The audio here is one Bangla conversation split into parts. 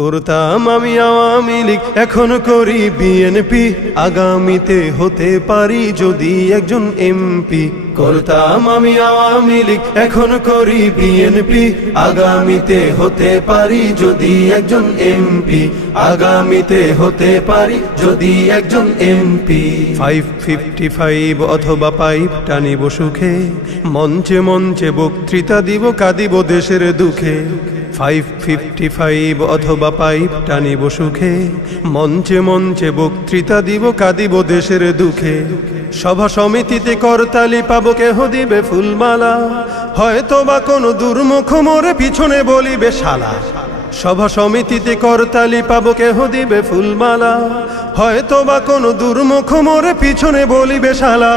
করতাম আমি আওয়ামী লীগ, এখন করি বিএনপি, আগামীতে হতে পারি যদি একজন এমপি। করতাম আমি আওয়ামী লীগ, এখন করি বিএনপি, আগামীতে হতে পারি যদি একজন এমপি, আগামীতে হতে পারি যদি একজন এমপি। 555 অথবা পাইপ টানিব সুখে, মঞ্চে মঞ্চে বক্তৃতা দিব, কাঁদিব দেশের দুঃখে। 555 অথবা পাইপ টানিব সুখে, মঞ্চে মঞ্চে বক্তৃতা দিব, কাঁদিব দেশের দুঃখে। সভা সমিতিতে করতালি পাবো, কেহ দিবে ফুলমালা, হয়তো বা কোনো দুর্মুখ মোরে পিছনে বলিবে শালা। সভা সমিতিতে করতালি পাবো, কেহ দিবে ফুলমালা, হয়তো বা কোনো দুর্মুখ মোরে পিছনে বলিবে শালা।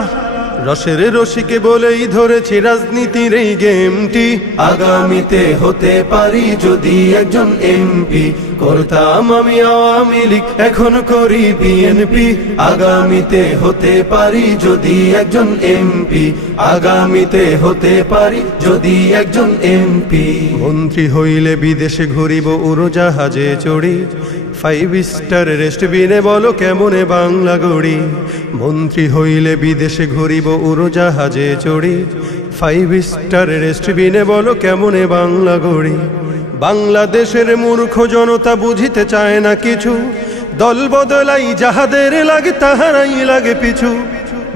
রসের রসিকে বলেই ধরেছি রাজনীতির এই গেমটি, আগামীতে হতে পারি যদি একজন এমপি। করতাম আমি আওয়ামী লীগ, এখন করি বিএনপি, আগামীতে হতে পারি যদি একজন এমপি, আগামীতে হতে পারি যদি একজন এমপি। মন্ত্রী হইলে বিদেশে ঘুরিব উড়োজাহাজে চড়ি, 5 স্টার রেস্টবিনে বলো কেমনে বাংলা গড়ি। মন্ত্রী হইলে বিদেশে ঘুরিব উড়োজাহাজে চড়ি, 5 স্টার রেস্টবিনে বলো কেমনে বাংলা গড়ি। বাংলাদেশের মূর্খ জনতা বুঝিতে চায় না কিছু, দল বদলাই যাহাদের লাগে তাহারাই লাগে পিছু।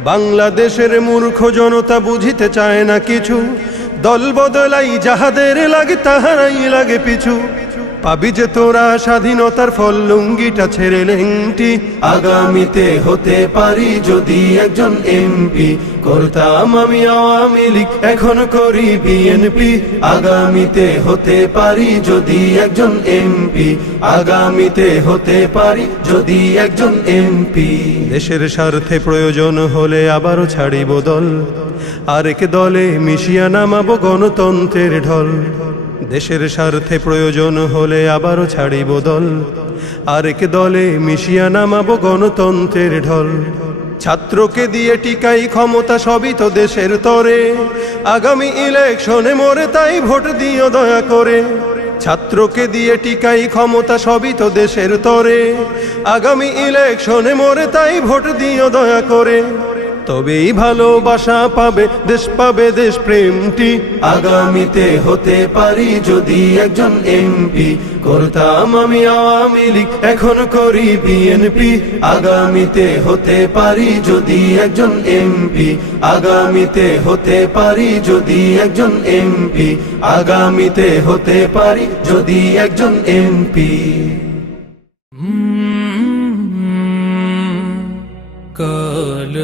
বাংলাদেশের মূর্খ জনতা বুঝিতে চায় না কিছু, দল বদলাই যাহাদের লাগে তাহারাই লাগে পিছু। পাবি যে তোরা স্বাধীনতার ফল লুঙ্গিটা ছেড়ে লেংটি, আগামীতে হতে পারি যদি একজন এমপি। করতাম আমি আওয়ামী লীগ, এখন করি বিএনপি, আগামীতে হতে পারি যদি একজন এমপি, আগামীতে হতে পারি যদি একজন এমপি। দেশের স্বার্থে প্রয়োজন হলে আবারও ছাড়িব দল, আরেক দলে মিশিয়া নামাবো গণতন্ত্রের ঢল। দেশের স্বার্থে প্রয়োজন হলে আবারও ছাড়িব দল, আরেক দলে মিশিয়া নামাবো গণতন্ত্রের ঢল। ছাত্রকে দিয়ে টিকাই ক্ষমতা, সবই তো দেশের তরে, আগামী ইলেকশনে মোরে তাই ভোট দিও দয়া করে। ছাত্রকে দিয়ে টিকাই ক্ষমতা, সবই তো দেশের তরে, আগামী ইলেকশনে মোরে তাই ভোট দিও দয়া করে। তবেই ভালোবাসা পাবে দেশ, পাবে দেশ প্রেমটি, আগামীতে হতে পারি যদি একজন এমপি। করতাম আমি আওয়ামী লীগ, এখন করি বিএনপি, আগামীতে হতে পারি যদি একজন এমপি, আগামীতে হতে পারি যদি একজন এমপি, আগামীতে হতে পারি যদি একজন এমপি। কাল